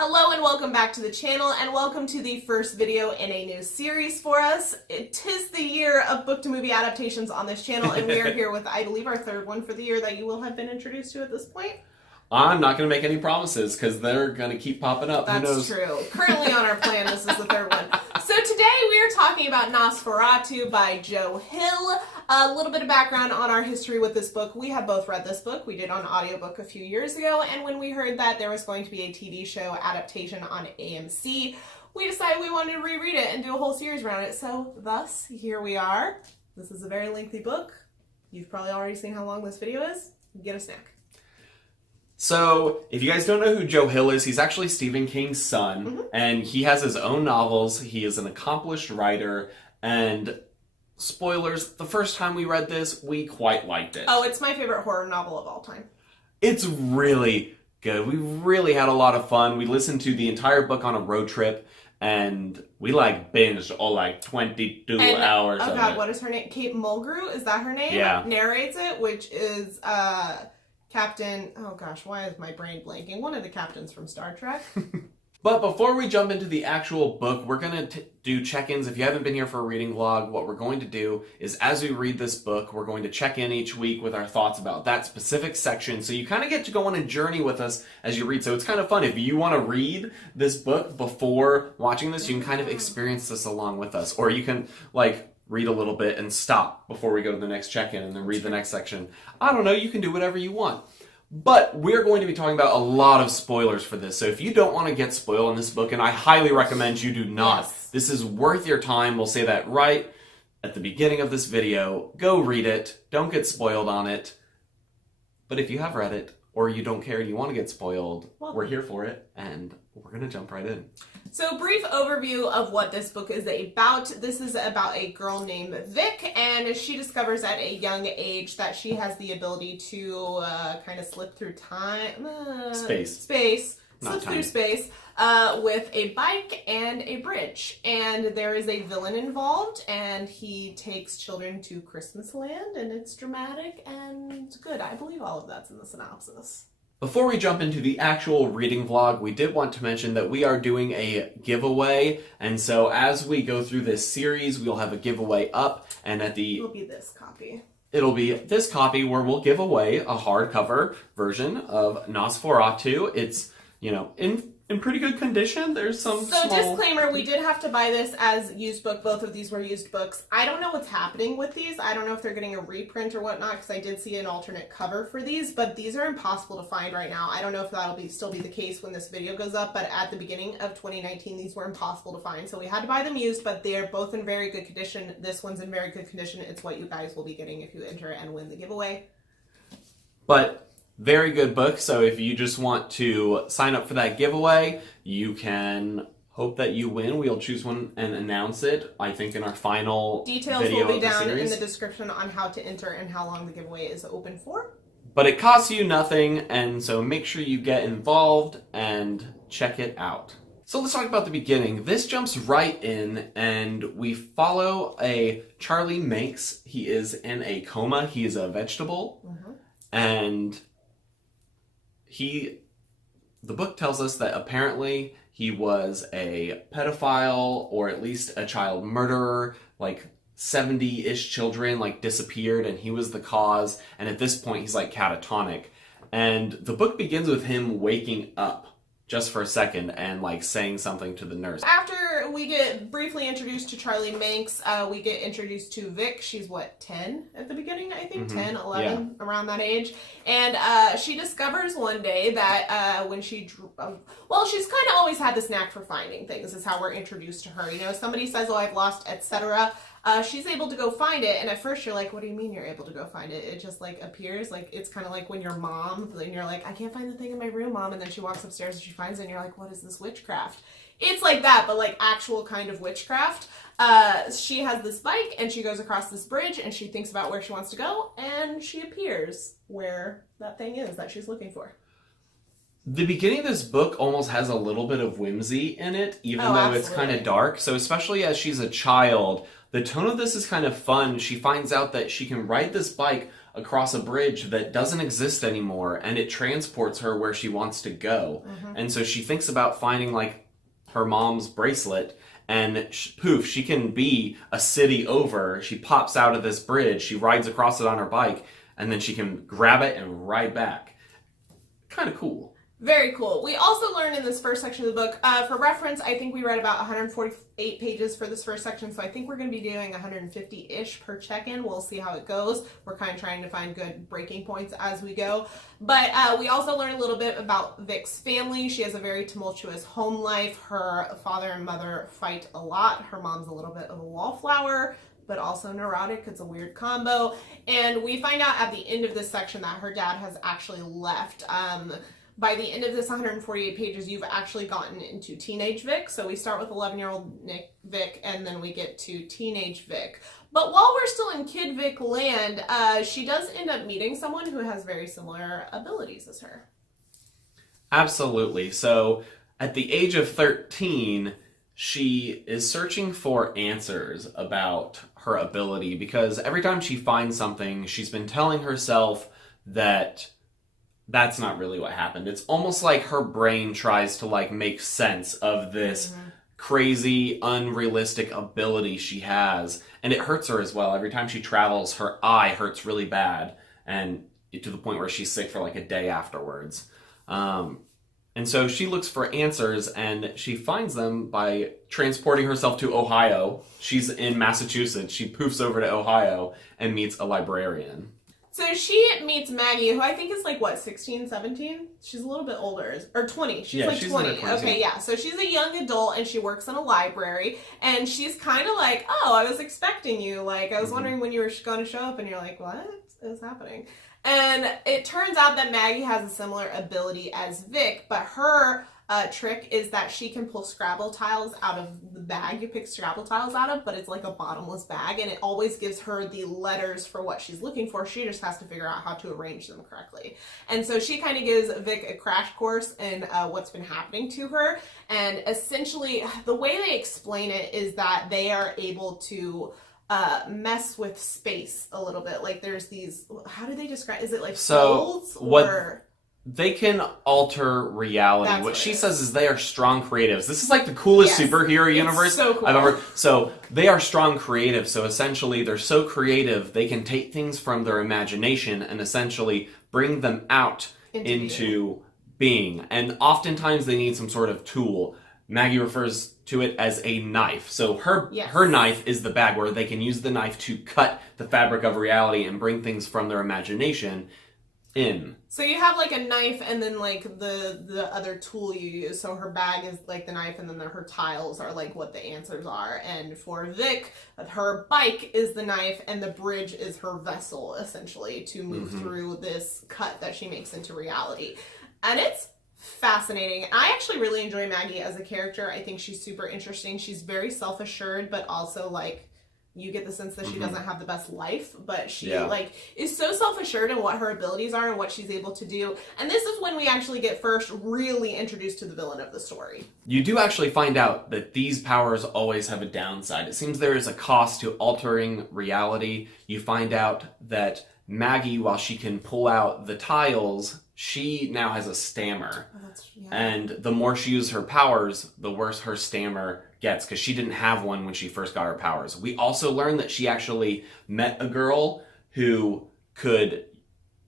Hello and welcome back to the channel, and welcome to the first video in a new series for us. It is the year of book to movie adaptations on this channel, and we are here with, I believe, our third one for the year that you will have been introduced to at this point. I'm not going to make any promises because they're going to keep popping up. That's true. Currently on our plan, this is the third one. So today we are talking about NOS4A2 by Joe Hill. A little bit of background on our history with this book. We have both read this book. We did on audiobook a few years ago, and when we heard that there was going to be a TV show adaptation on AMC, we decided we wanted to reread it and do a whole series around it. So thus, here we are. This is a very lengthy book. You've probably already seen how long this video is. Get a snack. So, if you guys don't know who Joe Hill is, he's actually Stephen King's son, and he has his own novels. He is an accomplished writer, and spoilers, the first time we read this, we quite liked it. Oh, it's my favorite horror novel of all time. It's really good. We really had a lot of fun. We listened to the entire book on a road trip, and we binged all 22 hours of it. Oh god, what is her name? Kate Mulgrew, is that her name? Yeah. Narrates it, which is Captain, oh gosh, why is my brain blanking? One of the captains from Star Trek. But before we jump into the actual book, we're going to do check-ins. If you haven't been here for a reading vlog, what we're going to do is as we read this book, we're going to check in each week with our thoughts about that specific section. So you kind of get to go on a journey with us as you read. So it's kind of fun. If you want to read this book before watching this, you can kind of experience this along with us. Or you can, read a little bit and stop before we go to the next check-in and then read the next section. I don't know, you can do whatever you want. But we're going to be talking about a lot of spoilers for this. So if you don't want to get spoiled in this book, and I highly recommend you do not, This is worth your time. We'll say that right at the beginning of this video. Go read it. Don't get spoiled on it. But if you have read it, or you don't care and you want to get spoiled, we're here for it, and we're going to jump right in. So, brief overview of what this book is about. This is about a girl named Vic, and she discovers at a young age that she has the ability to kind of slip through time. Space. Slips through space with a bike and a bridge. And there is a villain involved, and he takes children to Christmas Land, and it's dramatic and good. I believe all of that's in the synopsis. Before we jump into the actual reading vlog, we did want to mention that we are doing a giveaway, and so as we go through this series, we'll have a giveaway up, and at the... It'll be this copy. It'll be this copy where we'll give away a hardcover version of NOS4A2. It's, in pretty good condition. There's some disclaimer, we did have to buy this as used book. Both of these were used books. I don't know what's happening with these. I don't know if they're getting a reprint or whatnot, because I did see an alternate cover for these, but these are impossible to find right now. I don't know if that'll still be the case when this video goes up, but at the beginning of 2019, these were impossible to find. So we had to buy them used, but they're both in very good condition. This one's in very good condition. It's what you guys will be getting if you enter and win the giveaway. But... very good book, so if you just want to sign up for that giveaway, you can hope that you win. We'll choose one and announce it, I think, in our final Details video will be down series. in the description on how to enter and how long the giveaway is open for. But it costs you nothing, and so make sure you get involved and check it out. So let's talk about the beginning. This jumps right in, and we follow a Charlie Manx. He is in a coma. He is a vegetable, and... the book tells us that apparently he was a pedophile, or at least a child murderer. 70-ish children disappeared, and he was the cause. And at this point, he's catatonic. And the book begins with him waking up just for a second and saying something to the nurse. After we get briefly introduced to Charlie Manx, we get introduced to Vic. She's 10 at the beginning, I think, 10, 11, around that age. And she discovers one day that when she's kind of always had this knack for finding things, is how we're introduced to her. Somebody says, oh, I've lost, etc. She's able to go find it, and at first you're like, what do you mean you're able to go find it? It just appears. It's kind of like when your mom, and you're like, I can't find the thing in my room, Mom, and then she walks upstairs and she finds it, and you're like, what is this witchcraft? It's like that, but actual kind of witchcraft. She has this bike, and she goes across this bridge, and she thinks about where she wants to go, and she appears where that thing is that she's looking for. The beginning of this book almost has a little bit of whimsy in it, even though it's kind of dark. So especially as she's a child, the tone of this is kind of fun. She finds out that she can ride this bike across a bridge that doesn't exist anymore, and it transports her where she wants to go. And so she thinks about finding like her mom's bracelet, and poof, she can be a city over. She pops out of this bridge, she rides across it on her bike, and then she can grab it and ride back. Kind of cool. Very cool. We also learned in this first section of the book, for reference, I think we read about 148 pages for this first section, so I think we're going to be doing 150-ish per check-in. We'll see how it goes. We're kind of trying to find good breaking points as we go. But we also learned a little bit about Vic's family. She has a very tumultuous home life. Her father and mother fight a lot. Her mom's a little bit of a wallflower, but also neurotic. It's a weird combo. And we find out at the end of this section that her dad has actually left. By the end of this 148 pages, you've actually gotten into teenage Vic. So we start with 11-year-old Vic, and then we get to teenage Vic. But while we're still in Kid Vic land, she does end up meeting someone who has very similar abilities as her. Absolutely. So at the age of 13, she is searching for answers about her ability, because every time she finds something, she's been telling herself that that's not really what happened. It's almost like her brain tries to like make sense of this crazy, unrealistic ability she has. And it hurts her as well. Every time she travels, her eye hurts really bad, and to the point where she's sick for like a day afterwards. And so she looks for answers, and she finds them by transporting herself to Ohio. She's in Massachusetts. She poofs over to Ohio and meets a librarian. So she meets Maggie, who I think is like, what, 16, 17? She's a little bit older. Or 20. She's like she's 20. in her 20s, Okay, yeah. So she's a young adult, and she works in a library. And she's kind of like, oh, I was expecting you. Like, I was wondering when you were going to show up. And you're like, what is happening? And it turns out that Maggie has a similar ability as Vic, but her trick is that she can pull Scrabble tiles out of the bag you pick Scrabble tiles out of, but it's like a bottomless bag, and it always gives her the letters for what she's looking for. She just has to figure out how to arrange them correctly. And so she kind of gives Vic a crash course in what's been happening to her. And essentially, the way they explain it is that they are able to mess with space a little bit. Like there's these, how do they describe, is it like folds or... They can alter reality. That's what she says is they are strong creatives. This is like the coolest Yes. superhero universe so cool. I've ever... So they are strong creatives. So essentially they're so creative, they can take things from their imagination and essentially bring them out into being. And oftentimes they need some sort of tool. Maggie refers to it as a knife. So her knife is the bag where they can use the knife to cut the fabric of reality and bring things from their imagination in. So you have like a knife and then like the other tool you use. So her bag is like the knife, and then her tiles are like what the answers are. And for Vic, her bike is the knife, and the bridge is her vessel, essentially, to move through this cut that she makes into reality. And it's fascinating. I actually really enjoy Maggie as a character. I think she's super interesting. She's very self-assured, but also like you get the sense that she doesn't have the best life, but she like is so self-assured in what her abilities are and what she's able to do. And this is when we actually get first really introduced to the villain of the story. You do actually find out that these powers always have a downside. It seems there is a cost to altering reality. You find out that Maggie, while she can pull out the tiles, she now has a stammer. And the more she uses her powers, the worse her stammer gets, because she didn't have one when she first got her powers. We also learned that she actually met a girl who could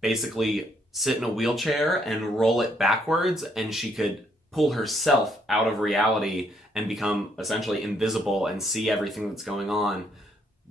basically sit in a wheelchair and roll it backwards, and she could pull herself out of reality and become essentially invisible and see everything that's going on.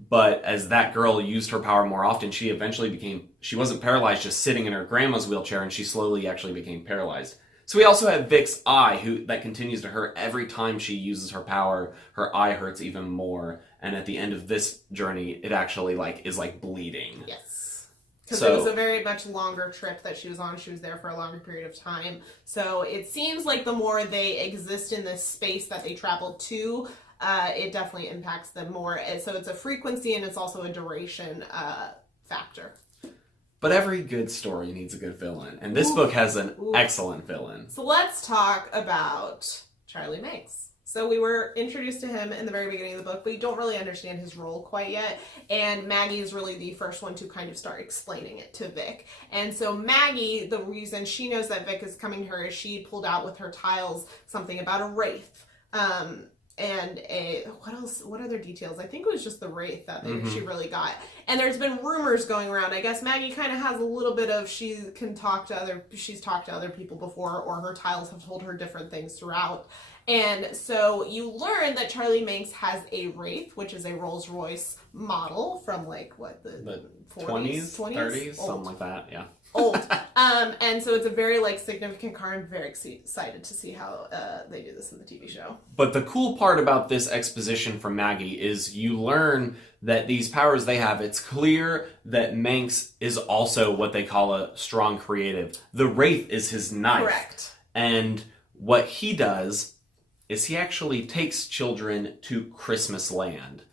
But as that girl used her power more often, she eventually she wasn't paralyzed just sitting in her grandma's wheelchair, and she slowly actually became paralyzed. So we also have Vic's eye, that continues to hurt every time she uses her power. Her eye hurts even more, and at the end of this journey, it actually is bleeding. Yes. Because it was a very much longer trip that she was on. She was there for a longer period of time. So it seems like the more they exist in this space that they travel to, it definitely impacts them more. So it's a frequency, and it's also a duration factor. But every good story needs a good villain, and this book has an excellent villain. So let's talk about Charlie Manx. So we were introduced to him in the very beginning of the book, but you don't really understand his role quite yet. And Maggie is really the first one to kind of start explaining it to Vic. And so Maggie, the reason she knows that Vic is coming to her is she pulled out with her tiles something about a wraith. And what other details? I think it was just the wraith that she really got. And there's been rumors going around. I guess Maggie kind of has a little bit of, she's talked to other people before, or her tiles have told her different things throughout. And so you learn that Charlie Manx has a wraith, which is a Rolls Royce model from like what, the 20s, 30s, something like that, yeah. Old. And so it's a very like significant car. I'm very excited to see how they do this in the TV show. But the cool part about this exposition from Maggie is you learn that these powers they have, it's clear that Manx is also what they call a strong creative. The Wraith is his knife. Correct. And what he does is he actually takes children to Christmas Land.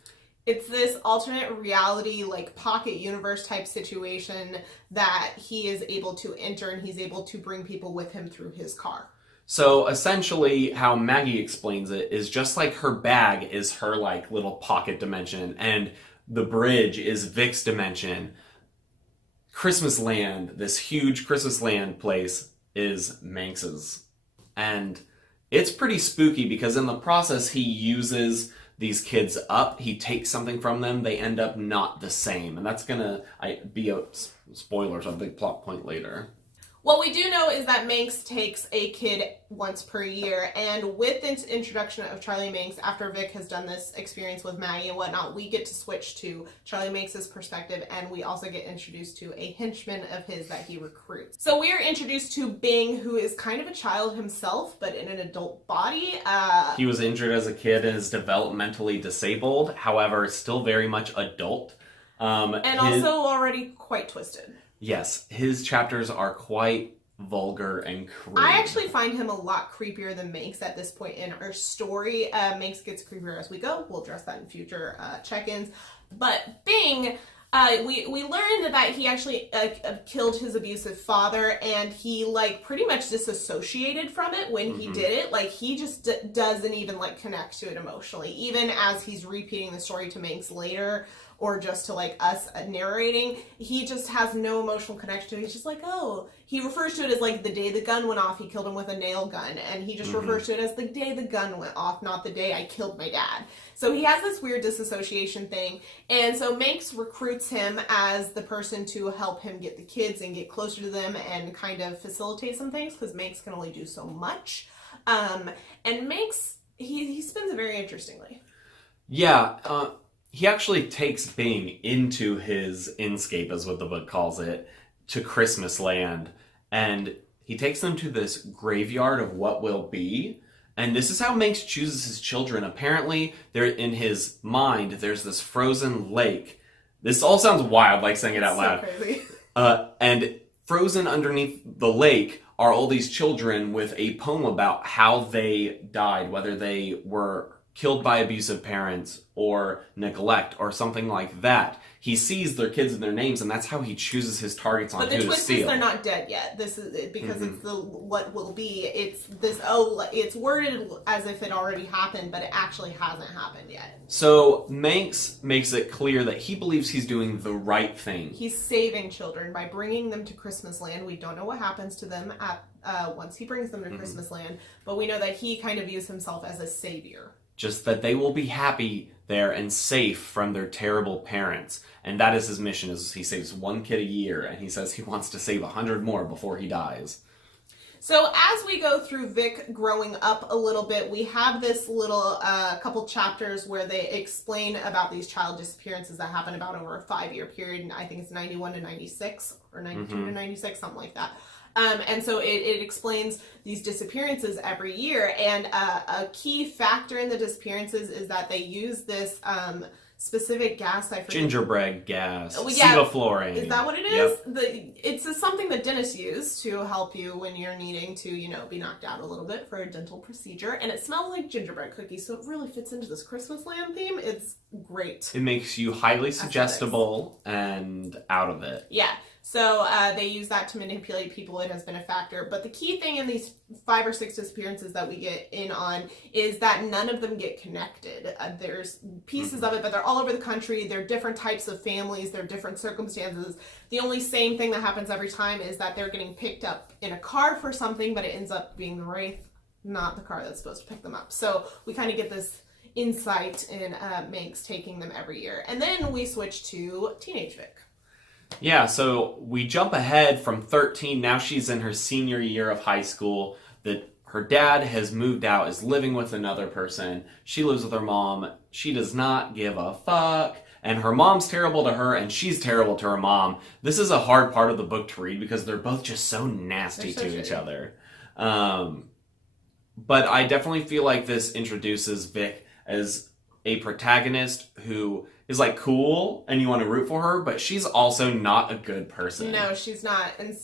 It's this alternate reality, like pocket universe type situation that he is able to enter, and he's able to bring people with him through his car. So essentially how Maggie explains it is just like her bag is her like little pocket dimension, and the bridge is Vic's dimension. Christmas Land, this huge Christmas Land place, is Manx's. And it's pretty spooky because in the process he uses these kids up, he takes something from them, they end up not the same. And that's gonna be a spoiler, so a big plot point later. What we do know is that Manx takes a kid once per year, and with the introduction of Charlie Manx, after Vic has done this experience with Maggie and whatnot, we get to switch to Charlie Manx's perspective, and we also get introduced to a henchman of his that he recruits. So we are introduced to Bing, who is kind of a child himself, but in an adult body. He was injured as a kid and is developmentally disabled, however, still very much adult. And also already quite twisted. Yes, his chapters are quite vulgar and crude. I actually find him a lot creepier than Manx at this point in our story. Manx gets creepier as we go. We'll address that in future check-ins. But Bing, we learned that he actually killed his abusive father, and he like pretty much disassociated from it when he did it. Like he just doesn't even like connect to it emotionally, even as he's repeating the story to Manx later, or just to like us narrating, he just has no emotional connection to it. He's just like, oh, he refers to it as like the day the gun went off, he killed him with a nail gun, and he just refers to it as the day the gun went off, not the day I killed my dad. So he has this weird disassociation thing, and so Manx recruits him as the person to help him get the kids and get closer to them and kind of facilitate some things, because Manx can only do so much. And Manx, he spins it very interestingly. Yeah, he actually takes Bing into his inscape, as what the book calls it, to Christmas Land. And he takes them to this graveyard of what will be. And this is how Manx chooses his children. Apparently, they're in his mind, there's this frozen lake. This all sounds wild, like saying it out loud. So crazy. And frozen underneath the lake are all these children with a poem about how they died, whether they were killed by abusive parents or neglect or something like that. He sees their kids and their names, and that's how he chooses his targets on who to steal. But the twist is they're not dead yet. This is it, because it's the what will be. It's this. Oh, it's worded as if it already happened, but it actually hasn't happened yet. So Manx makes it clear that he believes he's doing the right thing. He's saving children by bringing them to Christmas Land. We don't know what happens to them at once he brings them to Christmas Land, but we know that he kind of views himself as a savior. Just that they will be happy there and safe from their terrible parents. And that is his mission, is he saves one kid a year, and he says he wants to save 100 more before he dies. So as we go through Vic growing up a little bit, we have this little couple chapters where they explain about these child disappearances that happen about over a 5-year period, and I think it's 91 to 96, or 92 to 96, something like that. And so it explains these disappearances every year. And a key factor in the disappearances is that they use this specific gas. I forget. Gingerbread gas. Yeah. Sevoflurane. Is that what it is? Yep. It's something that dentists use to help you when you're needing to, be knocked out a little bit for a dental procedure. And it smells like gingerbread cookies, so it really fits into this Christmas Land theme. It's great. It makes you highly suggestible and out of it. Yeah. So they use that to manipulate people. It has been a factor. But the key thing in these 5 or 6 disappearances that we get in on is that none of them get connected. There's pieces of it, but they're all over the country. They're different types of families. They're different circumstances. The only same thing that happens every time is that they're getting picked up in a car for something, but it ends up being the Wraith, not the car that's supposed to pick them up. So we kind of get this insight in Manx taking them every year. And then we switch to Teenage Vic. Yeah, so we jump ahead from 13. Now she's in her senior year of high school. Her dad has moved out, is living with another person. She lives with her mom. She does not give a fuck. And her mom's terrible to her, and she's terrible to her mom. This is a hard part of the book to read because they're both just so nasty to each other. But I definitely feel like this introduces Vic as a protagonist who is like cool and you want to root for her, but she's also not a good person. No, she's not. And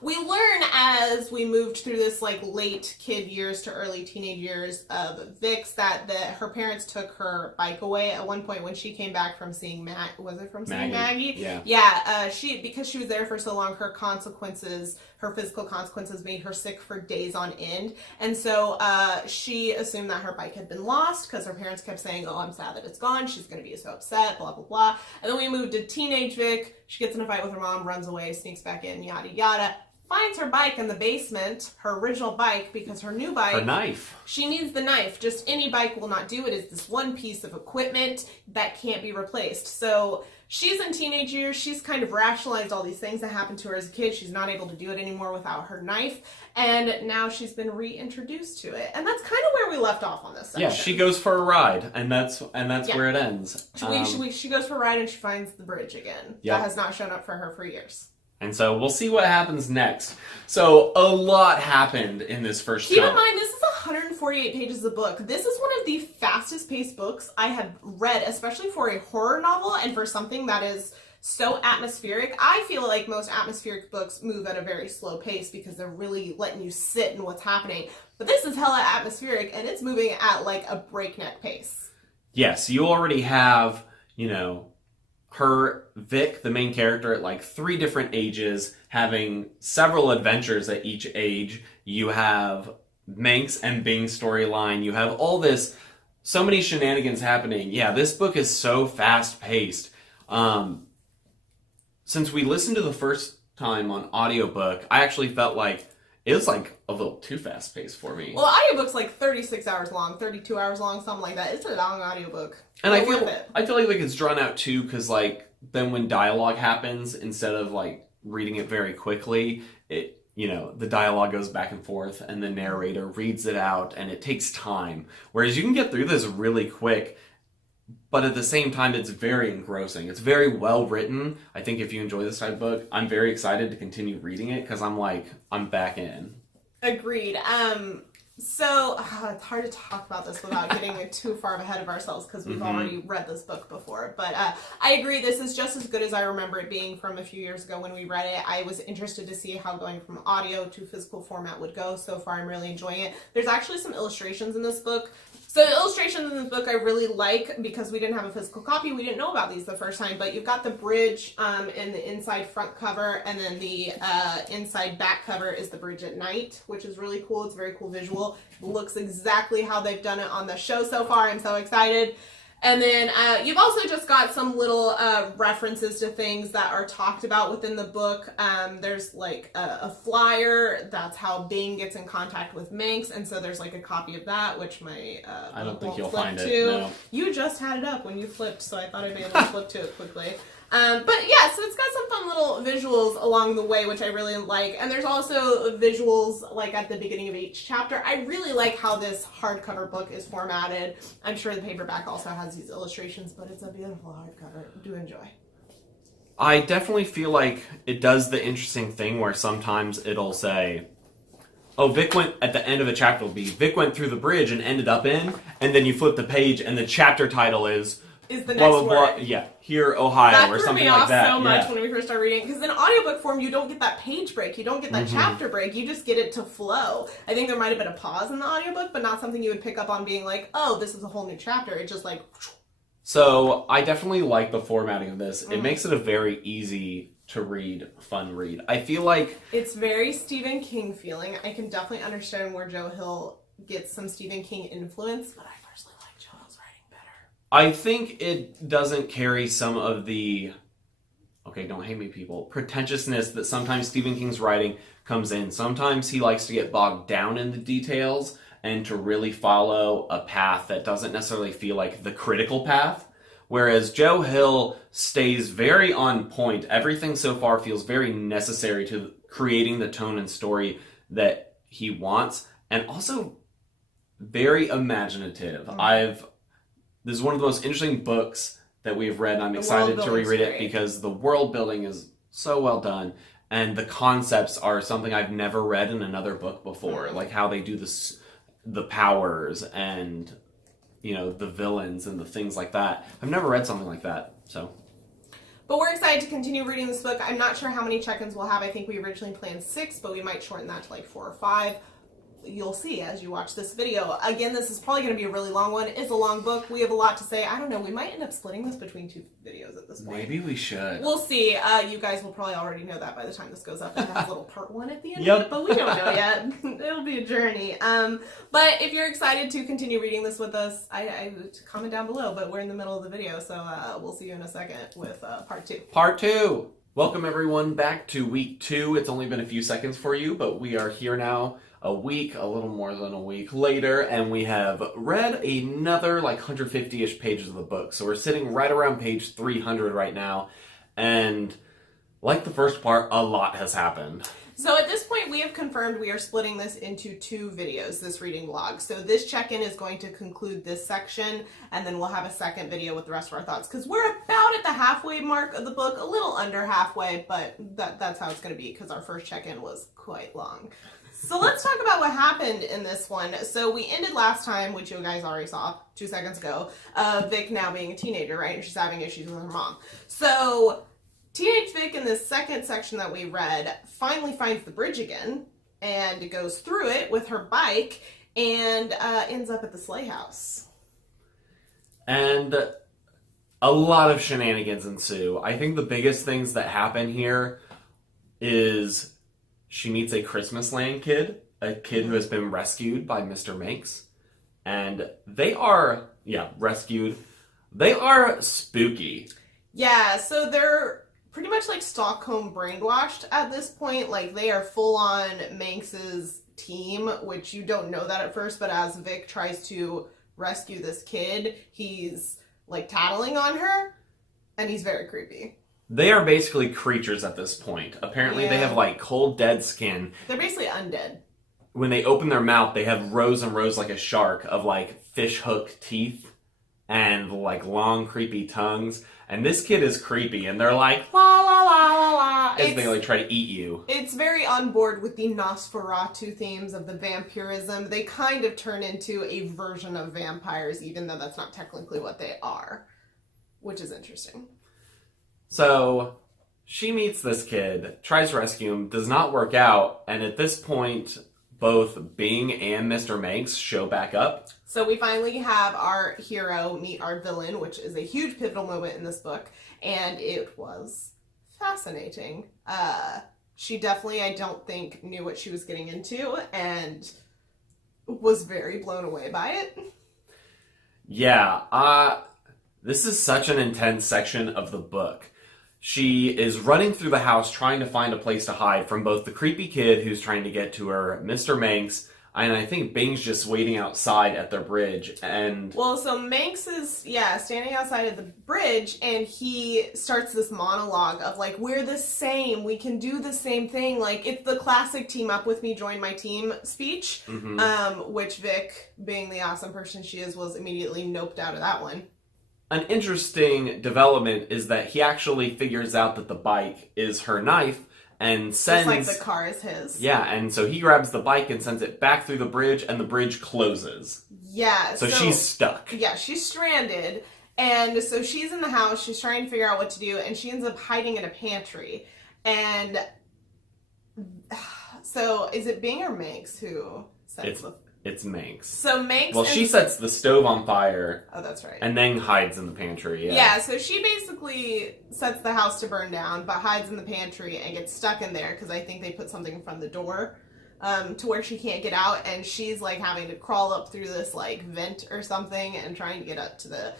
we learn as we moved through this like late kid years to early teenage years of Vic's that her parents took her bike away at one point when she came back from seeing Maggie? Yeah. Because she was there for so long, her physical consequences made her sick for days on end. And so she assumed that her bike had been lost because her parents kept saying, oh, I'm sad that it's gone. She's going to be so upset, blah, blah, blah. And then we moved to teenage Vic. She gets in a fight with her mom, runs away, sneaks back in, yada, yada. Finds her bike in the basement, her original bike, because her new bike... Her knife. She needs the knife. Just any bike will not do it. It's this one piece of equipment that can't be replaced. So she's in teenage years. She's kind of rationalized all these things that happened to her as a kid. She's not able to do it anymore without her knife. And now she's been reintroduced to it. And that's kind of where we left off on this section. Yeah, she goes for a ride, and that's where it ends. She goes for a ride and she finds the bridge again. Yep. That has not shown up for her for years. And so we'll see what happens next. So a lot happened in this first Keep in mind, this is 148 pages of book. This is one of the fastest paced books I have read, especially for a horror novel and for something that is so atmospheric. I feel like most atmospheric books move at a very slow pace because they're really letting you sit in what's happening. But this is hella atmospheric and it's moving at like a breakneck pace. Yes, you already have, her, Vic, the main character, at like 3 different ages, having several adventures at each age. You have Manx and Bing's storyline. You have all this, so many shenanigans happening. Yeah, this book is so fast-paced. Since we listened to the first time on audiobook, I actually felt like it was like a little too fast-paced for me. Well, the audiobook's like 36 hours long, 32 hours long, something like that. It's a long audiobook. And I feel like it's drawn out too, because like then when dialogue happens, instead of like reading it very quickly, the dialogue goes back and forth and the narrator reads it out and it takes time. Whereas you can get through this really quick, but at the same time, it's very engrossing. It's very well written. I think if you enjoy this type of book, I'm very excited to continue reading it because I'm back in. Agreed. So it's hard to talk about this without getting too far ahead of ourselves because we've already read this book before. But I agree, this is just as good as I remember it being from a few years ago when we read it. I was interested to see how going from audio to physical format would go. So far, I'm really enjoying it. There's actually some illustrations in this book. So the illustrations in this book I really like because we didn't have a physical copy. We didn't know about these the first time, but you've got the bridge in the inside front cover, and then the inside back cover is the bridge at night, which is really cool. It's a very cool visual. It looks exactly how they've done it on the show so far. I'm so excited. And then you've also just got some little references to things that are talked about within the book. There's like a flyer. That's how Bing gets in contact with Manx. And so there's like a copy of that, which my I don't think you'll flip find to. it. No. You just had it up when you flipped, so I thought I'd be able to flip to it quickly. But yeah, so it's got some fun little visuals along the way, which I really like. And there's also visuals like at the beginning of each chapter. I really like how this hardcover book is formatted. I'm sure the paperback also has these illustrations, but it's a beautiful hardcover. Do enjoy. I definitely feel like it does the interesting thing where sometimes it'll say, oh, Vic went, at the end of a chapter will be, Vic went through the bridge and ended up in, and then you flip the page and the chapter title is the next blah, blah, word. Blah, yeah, here, Ohio, or something like that. That threw me off so much when we first started reading, because in audiobook form, you don't get that page break. You don't get that chapter break. You just get it to flow. I think there might have been a pause in the audiobook, but not something you would pick up on being like, oh, this is a whole new chapter. It's just like... So, I definitely like the formatting of this. It makes it a very easy to read, fun read. I feel like it's very Stephen King feeling. I can definitely understand where Joe Hill gets some Stephen King influence, but I personally like Joe Hill's writing better. I think it doesn't carry some of the, okay, don't hate me people, pretentiousness that sometimes Stephen King's writing comes in. Sometimes he likes to get bogged down in the details and to really follow a path that doesn't necessarily feel like the critical path. Whereas Joe Hill stays very on point. Everything so far feels very necessary to creating the tone and story that he wants, and also very imaginative. This is one of the most interesting books that we've read, and I'm excited to reread it because the world building is so well done, and the concepts are something I've never read in another book before, like how they do this, the powers and the villains and the things like that. I've never read something like that, so. But we're excited to continue reading this book. I'm not sure how many check-ins we'll have. I think we originally planned 6, but we might shorten that to like 4 or 5. You'll see as you watch this video. Again, this is probably going to be a really long one. It's a long book. We have a lot to say. I don't know. We might end up splitting this between 2 videos at this point. Maybe we should. We'll see. You guys will probably already know that by the time this goes up. It has a little part 1 at the end of it, but we don't know yet. It'll be a journey. But if you're excited to continue reading this with us, I comment down below, but we're in the middle of the video, so we'll see you in a second with part 2. Part 2! Welcome everyone back to week 2. It's only been a few seconds for you, but we are here now a little more than a week later, and we have read another like 150-ish pages of the book. So we're sitting right around page 300 right now, and like the first part, a lot has happened. So at this point, we have confirmed we are splitting this into 2 videos, this reading vlog. So this check-in is going to conclude this section, and then we'll have a second video with the rest of our thoughts, because we're about at the halfway mark of the book, a little under halfway, but that's how it's going to be, because our first check-in was quite long. So let's talk about what happened in this one. So we ended last time, which you guys already saw 2 seconds ago, Vic now being a teenager, right? And she's having issues with her mom. So teenage Vic in this second section that we read finally finds the bridge again and goes through it with her bike and ends up at the Sleigh house. And a lot of shenanigans ensue. I think the biggest things that happen here is she meets a Christmas Land kid, a kid who has been rescued by Mr. Manx. And they are, rescued. They are spooky. Yeah, so they're pretty much like Stockholm brainwashed at this point. Like, they are full on Manx's team, which you don't know that at first, but as Vic tries to rescue this kid, he's like tattling on her, and he's very creepy. They are basically creatures at this point. Apparently they have like cold, dead skin. They're basically undead. When they open their mouth, they have rows and rows like a shark of like fish hook teeth and like long, creepy tongues. And this kid is creepy, and they're like, la la la la la, as they like try to eat you. It's very on board with the NOS4A2 themes of the vampirism. They kind of turn into a version of vampires, even though that's not technically what they are, which is interesting. So she meets this kid, tries to rescue him, does not work out, and at this point, both Bing and Mr. Manx show back up. So we finally have our hero meet our villain, which is a huge pivotal moment in this book, and it was fascinating. She definitely, I don't think, knew what she was getting into, and was very blown away by it. Yeah, this is such an intense section of the book. She is running through the house trying to find a place to hide from both the creepy kid who's trying to get to her, Mr. Manx, and I think Bing's just waiting outside at their bridge, and... Well, so Manx is, standing outside of the bridge, and he starts this monologue of, like, we're the same, we can do the same thing, like, it's the classic team up with me, join my team speech, which Vic, being the awesome person she is, was immediately noped out of that one. An interesting development is that he actually figures out that the bike is her knife and sends... Just like the car is his. Yeah, and so he grabs the bike and sends it back through the bridge, and the bridge closes. Yeah. So she's stuck. Yeah, she's stranded, and so she's in the house, she's trying to figure out what to do, and she ends up hiding in a pantry. And so, is it Bing or Manx who sends It's Manx. So Manx... Well, she sets the stove on fire. Oh, that's right. And then hides in the pantry, Yeah, so she basically sets the house to burn down, but hides in the pantry and gets stuck in there, because I think they put something in front of the door to where she can't get out, and she's, like, having to crawl up through this, like, vent or something and trying to get up to the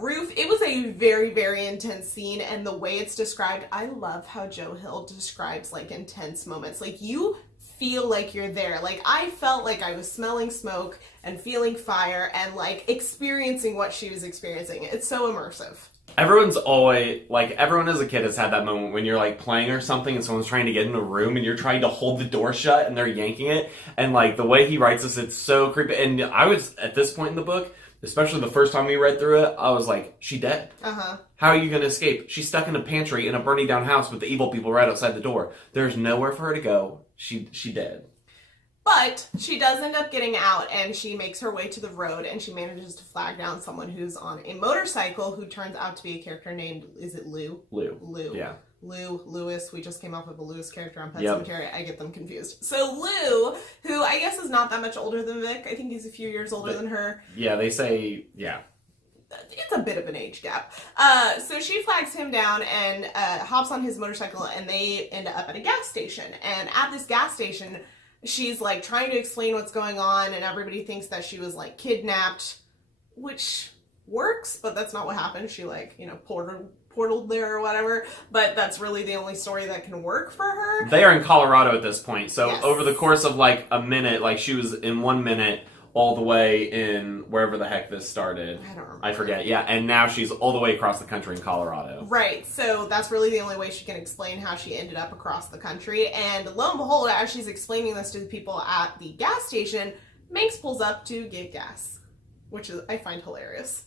roof. It was a very, very intense scene, and the way it's described, I love how Joe Hill describes, like, intense moments. Like, you feel like you're there. Like, I felt like I was smelling smoke and feeling fire and, like, experiencing what she was experiencing. It's so immersive. Everyone's always, like, everyone as a kid has had that moment when you're, like, playing or something and someone's trying to get in a room and you're trying to hold the door shut and they're yanking it. And, like, the way he writes this, it's so creepy. And I was, at this point in the book, especially the first time we read through it, I was like, she dead. Uh-huh. How are you going to escape? She's stuck in a pantry in a burning down house with the evil people right outside the door. There's nowhere for her to go. She dead. But she does end up getting out, and she makes her way to the road, and she manages to flag down someone who's on a motorcycle who turns out to be a character named, is it Lou? Lou. Yeah. Lewis. We just came off of a Lewis character on Pet Sematary. I get them confused. So Lou, who I guess is not that much older than Vic. I think he's a few years older than her. Yeah, they say, yeah. It's a bit of an age gap. So she flags him down and hops on his motorcycle, and they end up at a gas station. And at this gas station, she's, like, trying to explain what's going on, and everybody thinks that she was, like, kidnapped, which works, but that's not what happened. She, like, you know, portaled there or whatever, but that's really the only story that can work for her. They are in Colorado at this point, so Yes. over the course of, like, a minute, like, she was in 1 minute all the way in wherever the heck this started. I don't remember. I forget, yeah, and now she's all the way across the country in Colorado. Right, so that's really the only way she can explain how she ended up across the country, and lo and behold, as she's explaining this to the people at the gas station, Manx pulls up to get gas, which is, I find hilarious.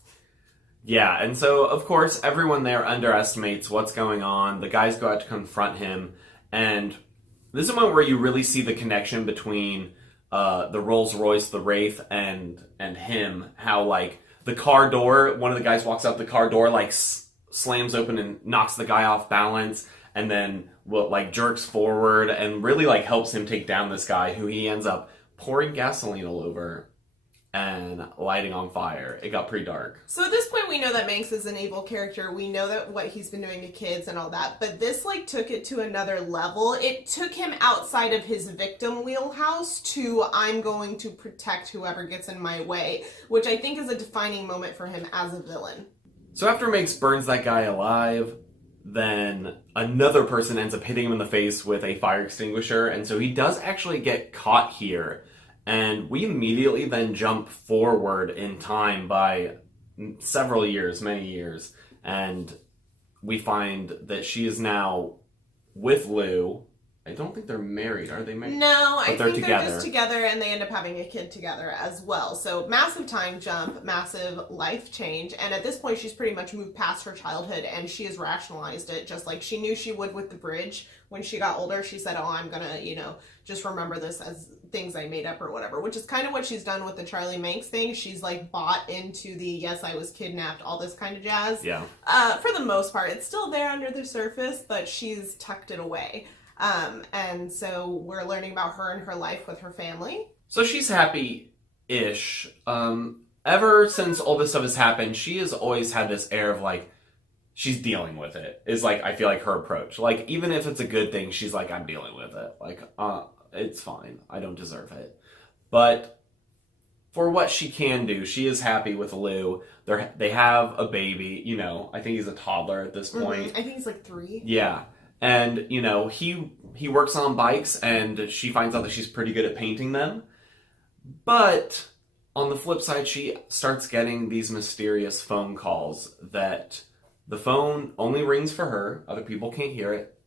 Yeah, and so, of course, everyone there underestimates what's going on. The guys go out to confront him, and this is a moment where you really see the connection between the Rolls Royce, the Wraith, and him. How, like, the car door, one of the guys walks up, the car door, like, slams open and knocks the guy off balance, and then, like, jerks forward and really, like, helps him take down this guy who he ends up pouring gasoline all over and lighting on fire. It got pretty dark. So at this point, we know that Manx is an evil character. We know that what he's been doing to kids and all that. But this, like, took it to another level. It took him outside of his victim wheelhouse to, I'm going to protect whoever gets in my way, which I think is a defining moment for him as a villain. So after Manx burns that guy alive, then another person ends up hitting him in the face with a fire extinguisher. And so he does actually get caught here. And we immediately then jump forward in time by several years, many years, and we find that she is now with Lou. I don't think they're married. Are they married? No, I think together. they're just together, and they end up having a kid together as well. So massive time jump, massive life change, and at this point she's pretty much moved past her childhood, and she has rationalized it, just like she knew she would with the bridge. When she got older, she said, oh, I'm gonna, you know, just remember this as things I made up or whatever, which is kind of what she's done with the Charlie Manx thing. She's, like, bought into the, yes, I was kidnapped, all this kind of jazz. Yeah. For the most part, it's still there under the surface, but she's tucked it away. And so we're learning about her and her life with her family. So she's happy-ish. Ever since all this stuff has happened, she has always had this air of, like, she's dealing with it, is, like, I feel like her approach. Like, even if it's a good thing, she's like, I'm dealing with it. Like, it's fine. I don't deserve it. But for what she can do, she is happy with Lou. They have a baby, you know. I think he's a toddler at this point. I think he's, like, 3. Yeah. And, you know, he works on bikes, and she finds out that she's pretty good at painting them. But on the flip side, she starts getting these mysterious phone calls that the phone only rings for her. Other people can't hear it.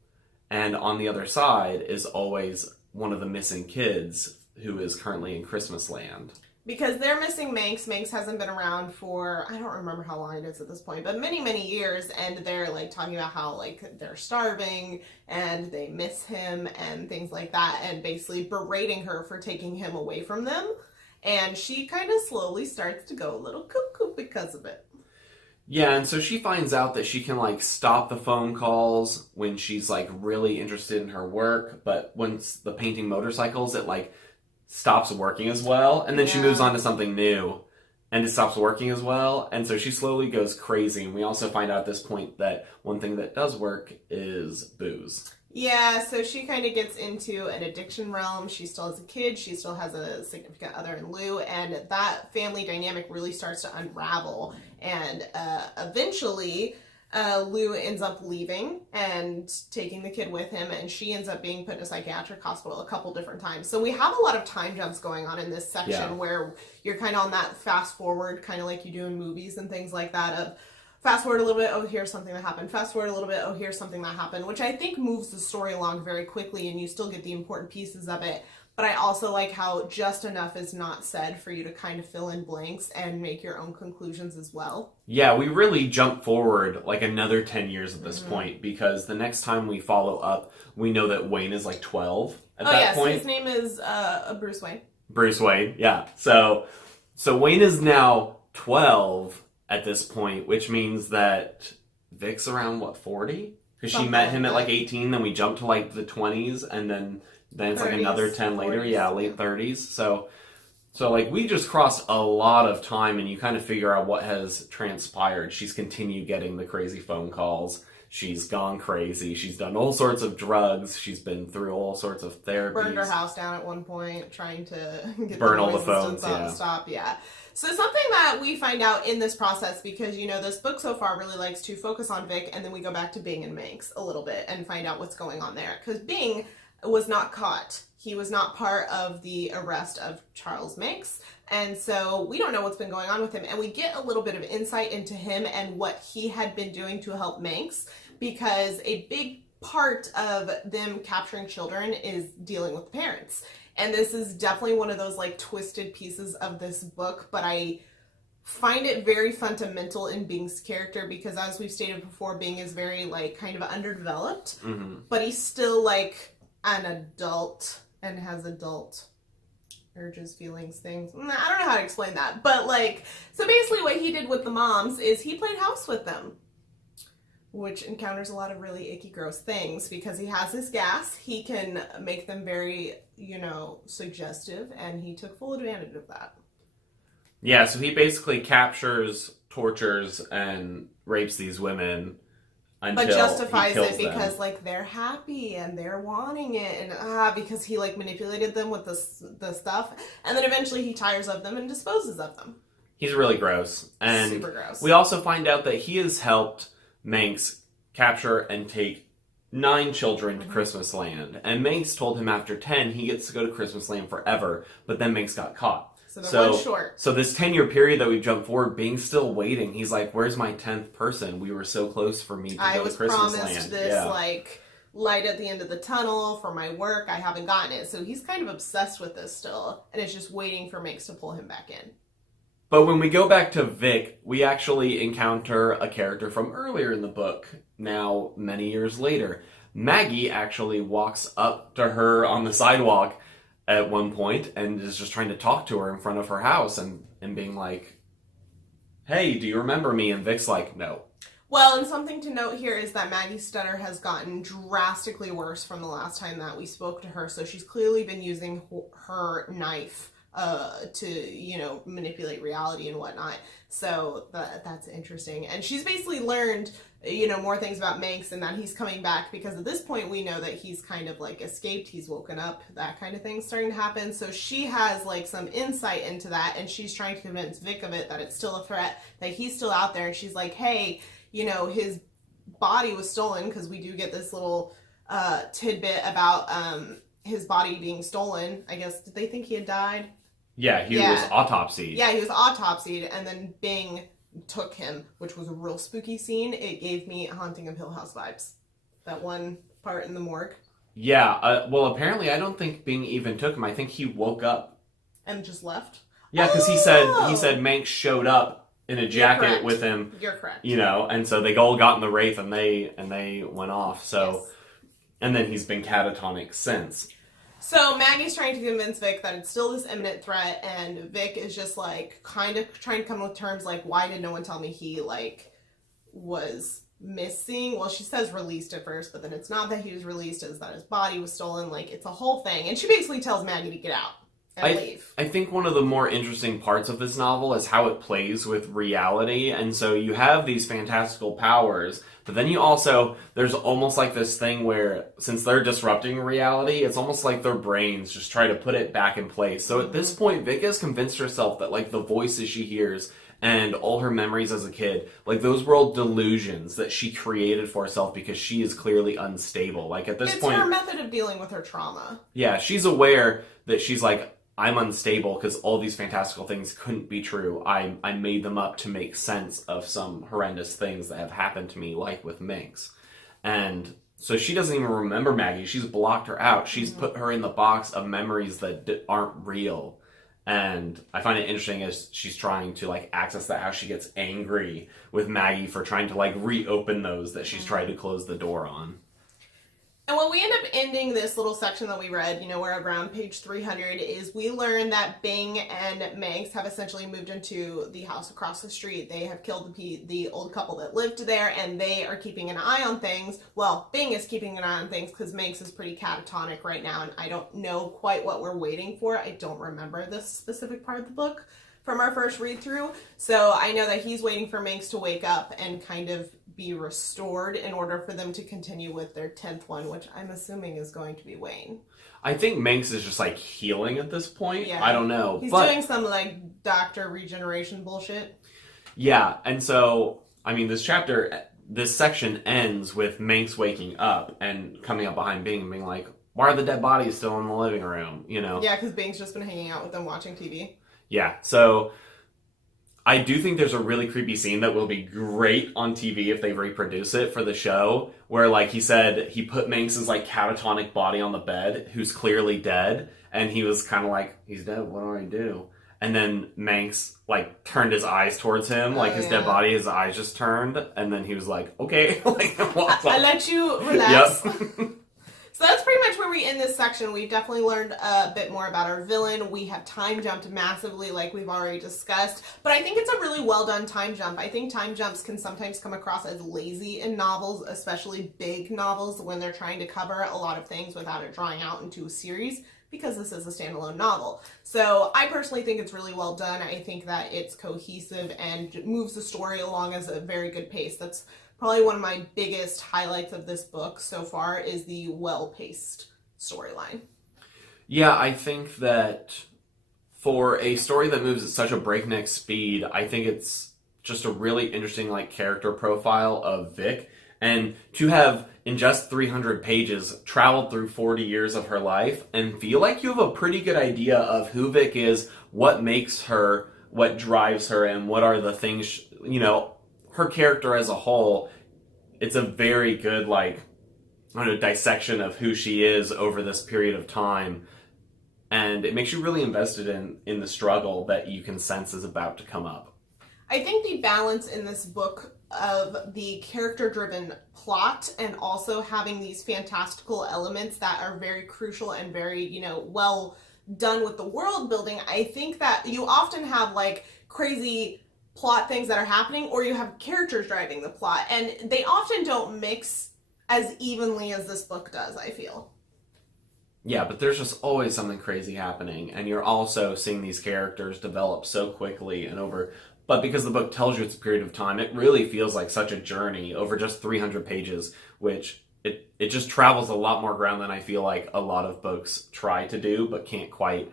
And on the other side is always one of the missing kids who is currently in Christmas land. Because they're missing Manx. Manx hasn't been around for, I don't remember how long it is at this point, but many, many years. And they're, like, talking about how, like, they're starving and they miss him and things like that. And basically berating her for taking him away from them. And she kind of slowly starts to go a little cuckoo because of it. Yeah, and so she finds out that she can, like, stop the phone calls when she's, like, really interested in her work. But once the painting motorcycles, it, like, stops working as well, and then she Yeah. moves on to something new, and it stops working as well, and so she slowly goes crazy. And we also find out at this point that one thing that does work is booze. Yeah, so she kind of gets into an addiction realm. She still has a kid. She still has a significant other in Lou, and that family dynamic really starts to unravel. And eventually, Lou ends up leaving and taking the kid with him, and she ends up being put in a psychiatric hospital a couple different times. So we have a lot of time jumps going on in this section where you're kind of on that fast forward, kind of like you do in movies and things like that, of fast forward a little bit, oh, here's something that happened. Fast forward a little bit, oh, here's something that happened, which I think moves the story along very quickly, and you still get the important pieces of it. But I also like how just enough is not said for you to kind of fill in blanks and make your own conclusions as well. Yeah, we really jump forward like another 10 years at this point, because the next time we follow up, we know that Wayne is like 12 at that point. So his name is Bruce Wayne. Bruce Wayne, yeah. So Wayne is now 12 at this point, which means that Vic's around, what, 40? Because she met him at like 18, then we jump to like the 20s, and then it's like another 10 later. 40s, yeah, late 30s. So like we just crossed a lot of time, and you kind of figure out what has transpired. She's continued getting the crazy phone calls. She's gone crazy. She's done all sorts of drugs. She's been through all sorts of therapies. Burned her house down at one point, trying to get burn all the noise phones. to stop. Yeah. So something that we find out in this process, because this book so far really likes to focus on Vic, and then we go back to Bing and Manx a little bit and find out what's going on there. Because Bing was not caught. He was not part of the arrest of Charles Manx. And so we don't know what's been going on with him. And we get a little bit of insight into him and what he had been doing to help Manx, because a big part of them capturing children is dealing with parents. And this is definitely one of those like twisted pieces of this book, but I find it very fundamental in Bing's character, because as we've stated before, Bing is very like kind of underdeveloped, but he's still like an adult and has adult urges, feelings, things. I don't know how to explain that, but like, so basically what he did with the moms is he played house with them, which encounters a lot of really icky, gross things, because he has this gas. He can make them very, suggestive, and he took full advantage of that. Yeah, so he basically captures, tortures, and rapes these women until but justifies he kills it because them. like they're happy and they're wanting it, and because he like manipulated them with the stuff, and then eventually he tires of them and disposes of them. He's really gross. And super gross. We also find out that he has helped Manx capture and take 9 children to Christmas Land. And Manx told him after 10 he gets to go to Christmas Land forever, but then Manx got caught. So one short. So this 10-year period that we've jumped forward, Bing's still waiting. He's like, where's my 10th person? We were so close for me to go to Christmas Land. I was promised this like light at the end of the tunnel for my work. I haven't gotten it. So he's kind of obsessed with this still, and is just waiting for Manx to pull him back in. But when we go back to Vic, we actually encounter a character from earlier in the book, now many years later. Maggie actually walks up to her on the sidewalk at one point and is just trying to talk to her in front of her house and being like, hey, do you remember me? And Vic's like, no. Well, and something to note here is that Maggie's stutter has gotten drastically worse from the last time that we spoke to her. So she's clearly been using her knife to manipulate reality and whatnot. So that's interesting, and she's basically learned more things about Manx, and that he's coming back, because at this point we know that he's kind of like escaped, he's woken up, that kind of thing starting to happen. So she has like some insight into that, and she's trying to convince Vic of it, that it's still a threat, that he's still out there. And she's like, hey, his body was stolen, because we do get this little tidbit about his body being stolen. I guess, did they think he had died? Yeah, he was autopsied. Yeah, he was autopsied, and then Bing took him, which was a real spooky scene. It gave me Haunting of Hill House vibes. That one part in the morgue. Yeah, well, apparently I don't think Bing even took him. I think he woke up. And just left? Yeah, because he said Manx showed up in a jacket with him. You're correct. And so they all got in the Wraith and they went off. So, yes. And then he's been catatonic since. So Maggie's trying to convince Vic that it's still this imminent threat, and Vic is just like kind of trying to come with terms like, why did no one tell me he like was missing? Well, she says released at first, but then it's not that he was released, it's that his body was stolen. Like, it's a whole thing. And she basically tells Maggie to get out. and leave. I think one of the more interesting parts of this novel is how it plays with reality. And so you have these fantastical powers, but then you also, there's almost like this thing where, since they're disrupting reality, it's almost like their brains just try to put it back in place. So at this point, Vic has convinced herself that, like, the voices she hears and all her memories as a kid, like, those were all delusions that she created for herself because she is clearly unstable. Like, at this point, it's her method of dealing with her trauma. Yeah, she's aware that she's like, I'm unstable because all these fantastical things couldn't be true. I made them up to make sense of some horrendous things that have happened to me, like with Manx. And so she doesn't even remember Maggie. She's blocked her out. She's put her in the box of memories that aren't real. And I find it interesting as she's trying to, like, access that, how she gets angry with Maggie for trying to, like, reopen those that she's tried to close the door on. And when we end up ending this little section that we read, you know, we're around page 300, is we learn that Bing and Manx have essentially moved into the house across the street. They have killed the old couple that lived there, and they are keeping an eye on things. Well, Bing is keeping an eye on things because Manx is pretty catatonic right now, and I don't know quite what we're waiting for. I don't remember this specific part of the book from our first read through. So I know that he's waiting for Manx to wake up and kind of be restored in order for them to continue with their 10th one, which I'm assuming is going to be Wayne. I think Manx is just, like, healing at this point. Yeah. I don't know. He's doing some, like, doctor regeneration bullshit. Yeah, and so, I mean, this section ends with Manx waking up and coming up behind Bing and being like, why are the dead bodies still in the living room, you know? Yeah, because Bing's just been hanging out with them watching TV. Yeah, so I do think there's a really creepy scene that will be great on TV if they reproduce it for the show, where, like, he said he put Manx's, like, catatonic body on the bed, who's clearly dead, and he was kind of like, he's dead, what do I do? And then Manx, like, turned his eyes towards him, like, his dead body, his eyes just turned, and then he was like, okay. Like, I let you relax. Yep. So that's pretty much where we end this section. We've definitely learned a bit more about our villain. We have time jumped massively, like we've already discussed. But I think it's a really well done time jump. I think time jumps can sometimes come across as lazy in novels, especially big novels, when they're trying to cover a lot of things without it drawing out into a series, because this is a standalone novel. So I personally think it's really well done. I think that it's cohesive and moves the story along at a very good pace. That's probably one of my biggest highlights of this book so far, is the well-paced storyline. Yeah, I think that for a story that moves at such a breakneck speed, I think it's just a really interesting, like, character profile of Vic. And to have, in just 300 pages, traveled through 40 years of her life and feel like you have a pretty good idea of who Vic is, what makes her, what drives her, and what are the things, you know, her character as a whole. It's a very good, like, I don't know, dissection of who she is over this period of time. And it makes you really invested in the struggle that you can sense is about to come up. I think the balance in this book of the character-driven plot and also having these fantastical elements that are very crucial and very, you know, well done with the world building, I think that you often have, like, crazy plot things that are happening, or you have characters driving the plot, and they often don't mix as evenly as this book does, I feel. Yeah, but there's just always something crazy happening, and you're also seeing these characters develop so quickly and over. But because the book tells you it's a period of time, it really feels like such a journey over just 300 pages, which it just travels a lot more ground than I feel like a lot of books try to do, but can't quite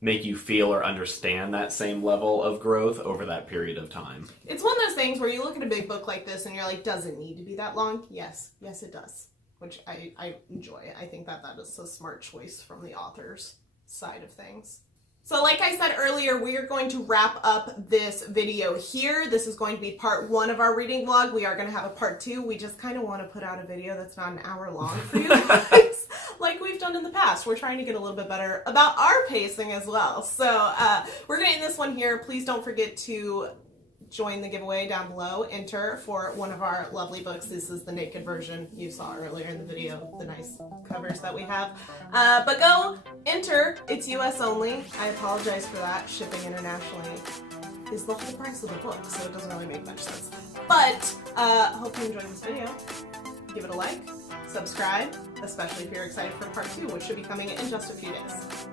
make you feel or understand that same level of growth over that period of time. It's one of those things where you look at a big book like this and you're like, does it need to be that long? Yes it does, which I enjoy. I think that is a smart choice from the author's side of things. So like I said earlier, we are going to wrap up this video here. This is going to be part 1 of our reading vlog. We are going to have a part 2. We just kind of want to put out a video that's not an hour long for you guys, like we've done in the past. We're trying to get a little bit better about our pacing as well. So we're going to end this one here. Please don't forget to join the giveaway down below. Enter for one of our lovely books. This is the naked version you saw earlier in the video, the nice covers that we have. But go enter. It's US only. I apologize for that. Shipping internationally is the whole price of the book, so it doesn't really make much sense. But hope you enjoyed this video. Give it a like, subscribe, especially if you're excited for part 2, which should be coming in just a few days.